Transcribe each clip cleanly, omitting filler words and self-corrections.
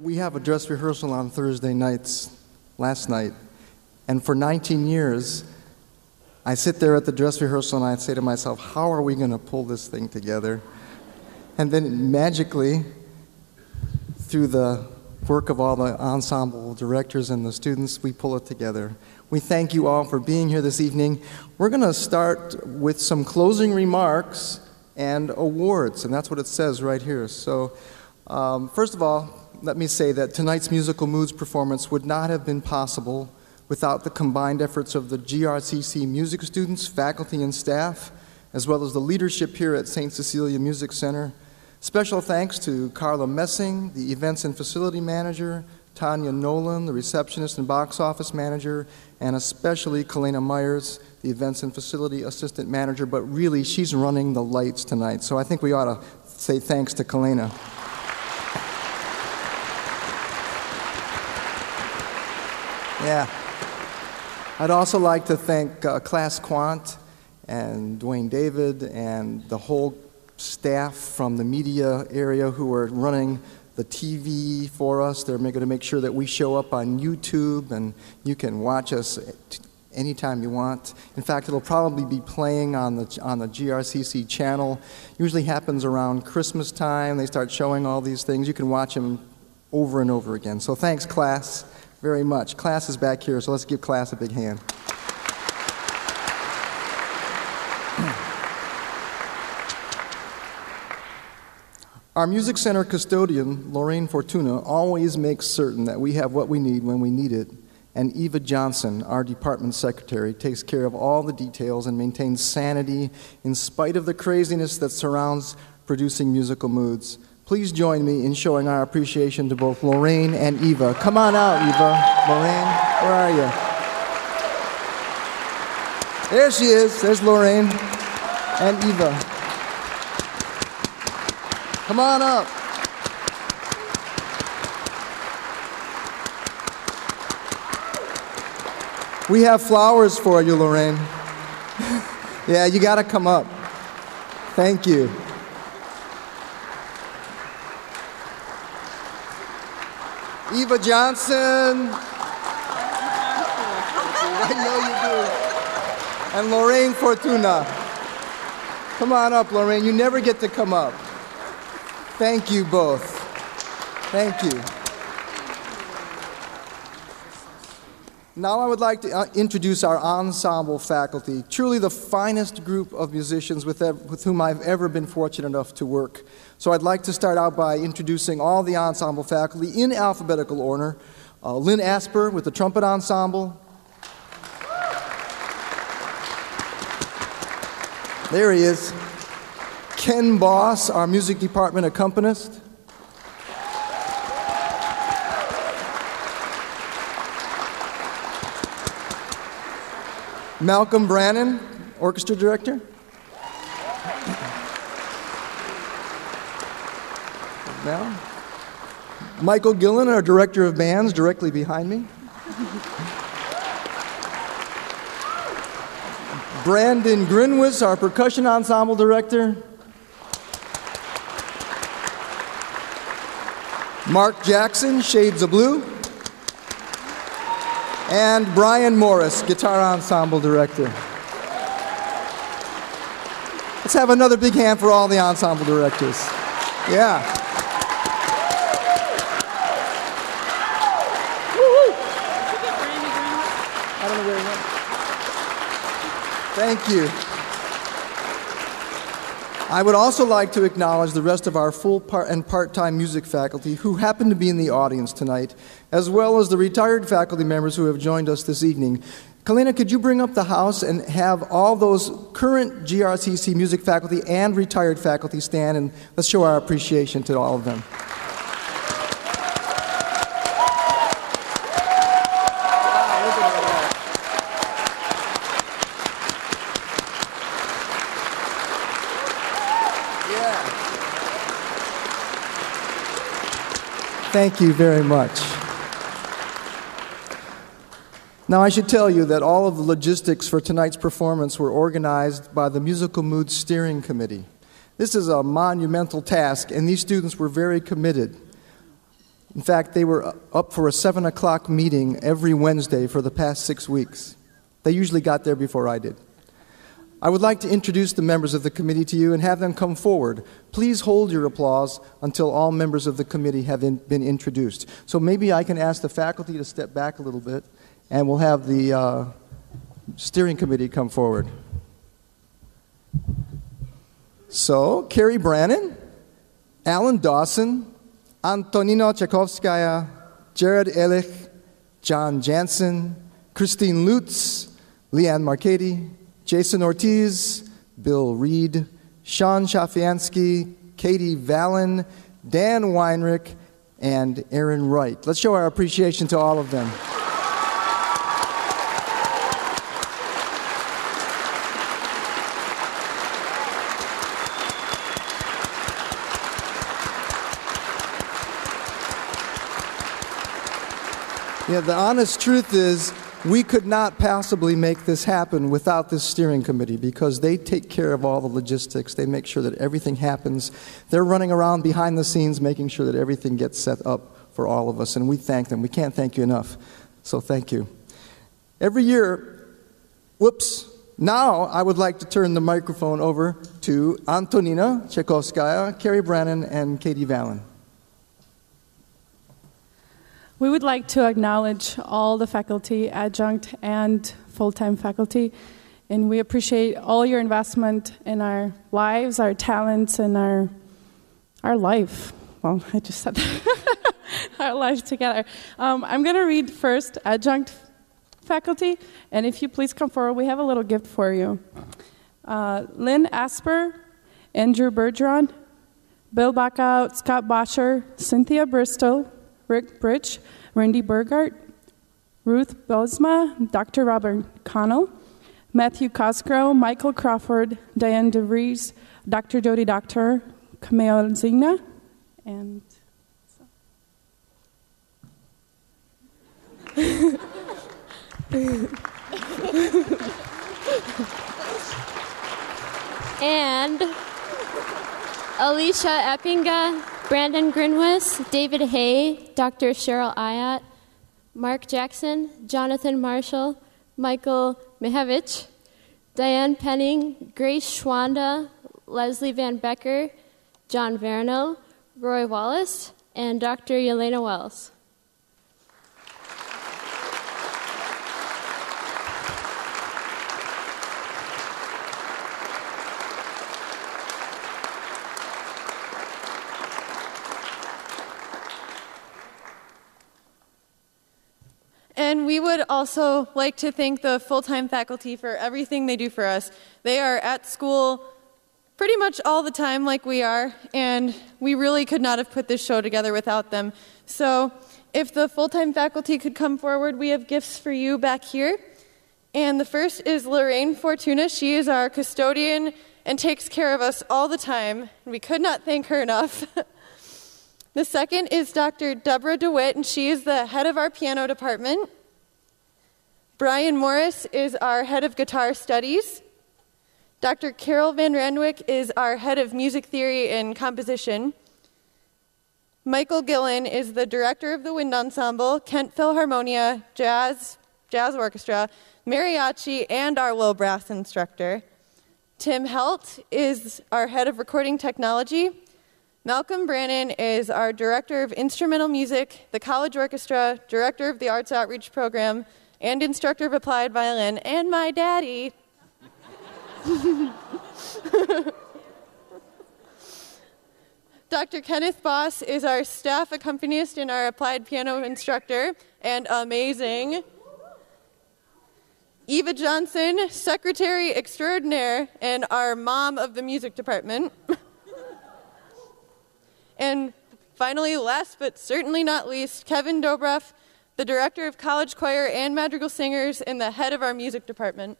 We have a dress rehearsal on Thursday nights, last night, and for 19 years, I sit there at the dress rehearsal and I say to myself, how are we going to pull this thing together? And then magically, through the work of all the ensemble directors and the students, we pull it together. We thank you all for being here this evening. We're going to start with some closing remarks and awards, and that's what it says right here. So, first of all, let me say that tonight's Musical Moods performance would not have been possible without the combined efforts of the GRCC music students, faculty, and staff, as well as the leadership here at St. Cecilia Music Center. Special thanks to Carla Messing, the events and facility manager, Tanya Nolan, the receptionist and box office manager, and especially Kalena Myers, the events and facility assistant manager, but really she's running the lights tonight. So I think we ought to say thanks to Kalena. Yeah. I'd also like to thank Class Quant and Dwayne David and the whole staff from the media area who are running the TV for us. They're going to make sure that we show up on YouTube and you can watch us anytime you want. In fact, it'll probably be playing on the GRCC channel. Usually happens around Christmas time. They start showing all these things. You can watch them over and over again. So thanks, class, very much. Class is back here, so let's give class a big hand. Our Music Center custodian, Lorraine Fortuna, always makes certain that we have what we need when we need it. And Eva Johnson, our department secretary, takes care of all the details and maintains sanity in spite of the craziness that surrounds producing Musical Moods. Please join me in showing our appreciation to both Lorraine and Eva. Come on out, Eva. Lorraine, where are you? There she is. There's Lorraine and Eva. Come on up. We have flowers for you, Lorraine. Yeah, you got to come up. Thank you. Eva Johnson. I know you do. And Lorraine Fortuna. Come on up, Lorraine. You never get to come up. Thank you both. Thank you. Now I would like to introduce our ensemble faculty, truly the finest group of musicians with whom I've ever been fortunate enough to work. So I'd like to start out by introducing all the ensemble faculty in alphabetical order. Lynn Asper with the trumpet ensemble. There he is. Ken Boss, our music department accompanist. Malcolm Brannon, orchestra director. Now, Michael Gillen, our director of bands, directly behind me. Brandon Grinwis, our percussion ensemble director. Mark Jackson, Shades of Blue. And Brian Morris, guitar ensemble director. Let's have another big hand for all the ensemble directors. Yeah. Woo-hoo. I don't know where he went. Thank you. I would also like to acknowledge the rest of our full and part-time music faculty who happen to be in the audience tonight, as well as the retired faculty members who have joined us this evening. Kalena, could you bring up the house and have all those current GRCC music faculty and retired faculty stand, and let's show our appreciation to all of them. Thank you very much. Now, I should tell you that all of the logistics for tonight's performance were organized by the Musical Moods Steering Committee. This is a monumental task, and these students were very committed. In fact, they were up for a 7 o'clock meeting every Wednesday for the past 6 weeks. They usually got there before I did. I would like to introduce the members of the committee to you and have them come forward. Please hold your applause until all members of the committee have been introduced. So maybe I can ask the faculty to step back a little bit, and we'll have the steering committee come forward. So, Carrie Brannon, Alan Dawson, Antonina Tchaikovskaya, Jared Ehrlich, John Jansen, Christine Lutz, Leanne Marchetti, Jason Ortiz, Bill Reed, Sean Shafiansky, Katie Vallon, Dan Weinrich, and Aaron Wright. Let's show our appreciation to all of them. Yeah, the honest truth is, we could not possibly make this happen without this steering committee because they take care of all the logistics. They make sure that everything happens. They're running around behind the scenes making sure that everything gets set up for all of us, and we thank them. We can't thank you enough, so thank you. Every year, now I would like to turn the microphone over to Antonina Tchaikovskaya, Carrie Brannon, and Katie Vallon. We would like to acknowledge all the faculty, adjunct and full-time faculty, and we appreciate all your investment in our lives, our talents, and our life. Well, I just said that. Our lives together. I'm going to read first adjunct faculty, and if you please come forward, we have a little gift for you. Lynn Asper, Andrew Bergeron, Bill Backout, Scott Boscher, Cynthia Bristol, Rick Bridge, Randy Burgart, Ruth Bosma, Dr. Robert Connell, Matthew Cosgrove, Michael Crawford, Diane DeVries, Dr. Jody Doctor, Camille Zigna, and and Alicia Eppinga, Brandon Grinwis, David Hay, Dr. Cheryl Ayat, Mark Jackson, Jonathan Marshall, Michael Mihevich, Diane Penning, Grace Schwanda, Leslie Van Becker, John Verno, Roy Wallace, and Dr. Yelena Wells. And we would also like to thank the full-time faculty for everything they do for us. They are at school pretty much all the time like we are, and we really could not have put this show together without them. So if the full-time faculty could come forward, we have gifts for you back here. And the first is Lorraine Fortuna. She is our custodian and takes care of us all the time. We could not thank her enough. The second is Dr. Deborah DeWitt, and she is the head of our piano department. Brian Morris is our head of guitar studies. Dr. Carol Van Randwick is our head of music theory and composition. Michael Gillen is the director of the wind ensemble, Kent Philharmonia, jazz orchestra, mariachi, and our low brass instructor. Tim Helt is our head of recording technology. Malcolm Brannon is our director of instrumental music, the college orchestra, director of the arts outreach program, and instructor of applied violin, and my daddy. Dr. Kenneth Boss is our staff accompanist and our applied piano instructor, and amazing. Eva Johnson, secretary extraordinaire, and our mom of the music department. And finally, last but certainly not least, Kevin Dobreff, the director of college choir and madrigal singers and the head of our music department.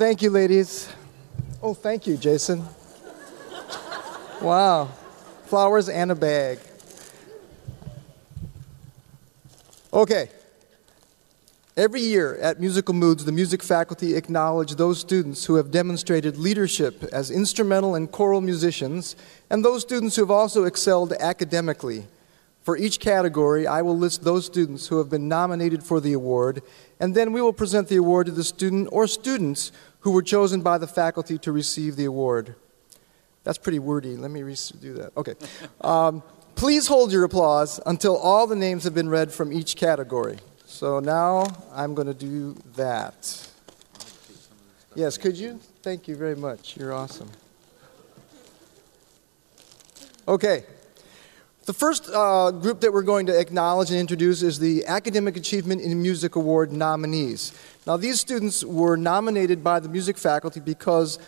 Thank you, ladies. Oh, thank you, Jason. Wow. Flowers and a bag. Okay. Every year at Musical Moods, the music faculty acknowledge those students who have demonstrated leadership as instrumental and choral musicians, and those students who have also excelled academically. For each category, I will list those students who have been nominated for the award, and then we will present the award to the student or students who were chosen by the faculty to receive the award. That's pretty wordy. Let me do that. Okay. Please hold your applause until all the names have been read from each category. So now I'm going to do that. Yes, could you? Thank you very much. You're awesome. Okay. The first group that we're going to acknowledge and introduce is the Academic Achievement in Music Award nominees. Now, these students were nominated by the music faculty because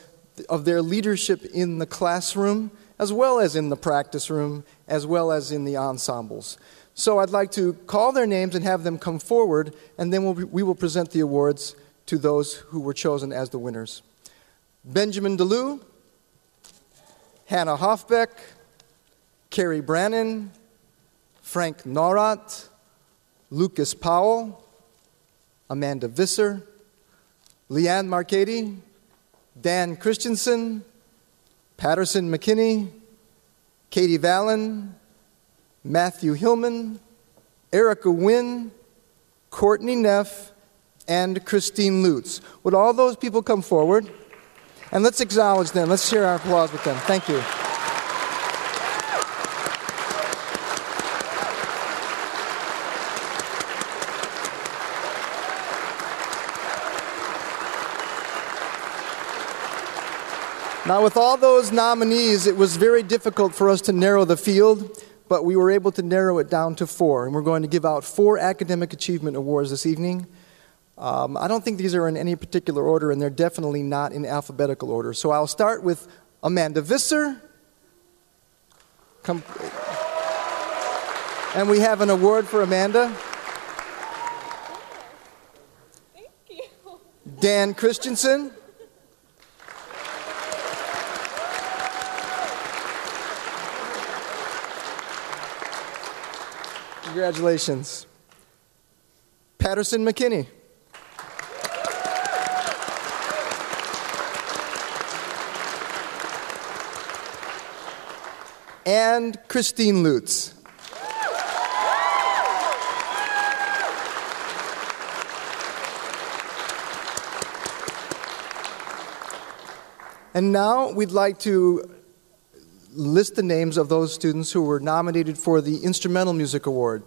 of their leadership in the classroom, as well as in the practice room, as well as in the ensembles. So I'd like to call their names and have them come forward, and then we will present the awards to those who were chosen as the winners. Benjamin DeLue, Hannah Hoffbeck, Carrie Brannon, Frank Norat, Lucas Powell, Amanda Visser, Leanne Marcady, Dan Christensen, Patterson McKinney, Katie Vallon, Matthew Hillman, Erica Wynn, Courtney Neff, and Christine Lutz. Would all those people come forward? And let's acknowledge them. Let's share our applause with them. Thank you. Now, with all those nominees, it was very difficult for us to narrow the field, but we were able to narrow it down to 4, and we're going to give out 4 academic achievement awards this evening. I don't think these are in any particular order, and they're definitely not in alphabetical order. So I'll start with Amanda Visser. And we have an award for Amanda. Thank you. Dan Christensen. Congratulations. Patterson McKinney. And Christine Lutz. And now we'd like to list the names of those students who were nominated for the Instrumental Music Award.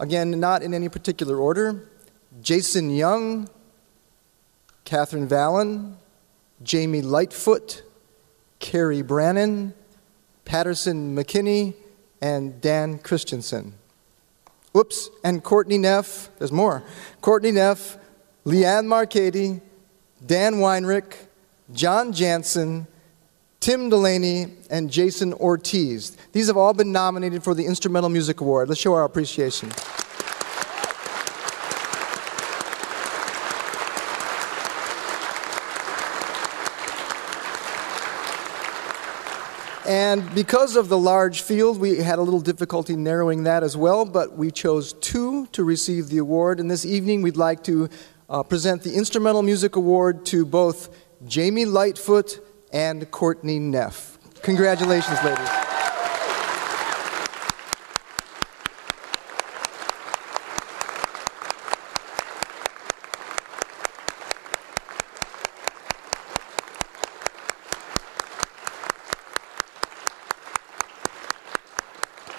Again, not in any particular order. Jason Young, Catherine Vallon, Jamie Lightfoot, Carrie Brannon, Patterson McKinney, and Dan Christensen. Whoops, and Courtney Neff, there's more. Courtney Neff, Leanne Marcady, Dan Weinrich, John Jansen, Tim Delaney, and Jason Ortiz. These have all been nominated for the Instrumental Music Award. Let's show our appreciation. And because of the large field, we had a little difficulty narrowing that as well, but we chose 2 to receive the award. And this evening, we'd like to present the Instrumental Music Award to both Jamie Lightfoot and Courtney Neff. Congratulations, ladies.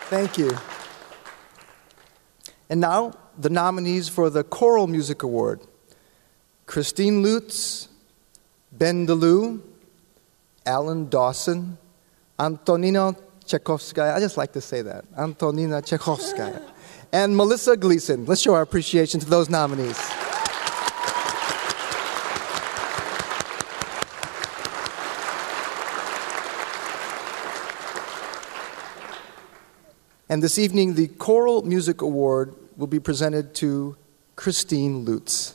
Thank you. And now, the nominees for the Choral Music Award. Christine Lutz, Ben DeLue, Alan Dawson, Antonina Tchaikovskaya, I just like to say that, Antonina Tchaikovskaya, and Melissa Gleason. Let's show our appreciation to those nominees. And this evening, the Choral Music Award will be presented to Christine Lutz.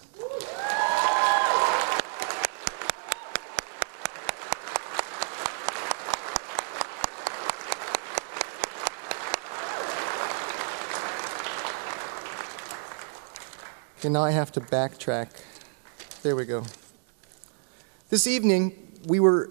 Okay, now I have to backtrack. There we go. This evening, we were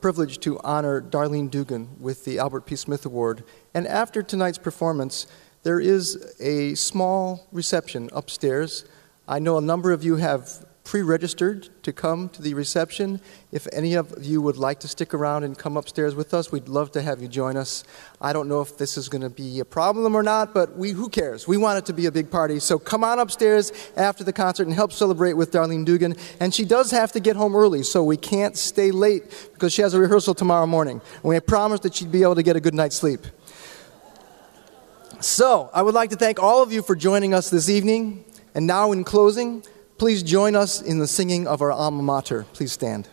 privileged to honor Darlene Dugan with the Albert P. Smith Award. And after tonight's performance, there is a small reception upstairs. I know a number of you have pre-registered to come to the reception. If any of you would like to stick around and come upstairs with us, we'd love to have you join us. I don't know if this is going to be a problem or not, but who cares? We want it to be a big party. So come on upstairs after the concert and help celebrate with Darlene Dugan. And she does have to get home early, so we can't stay late because she has a rehearsal tomorrow morning. And we promised that she'd be able to get a good night's sleep. So I would like to thank all of you for joining us this evening. And now in closing, please join us in the singing of our alma mater. Please stand.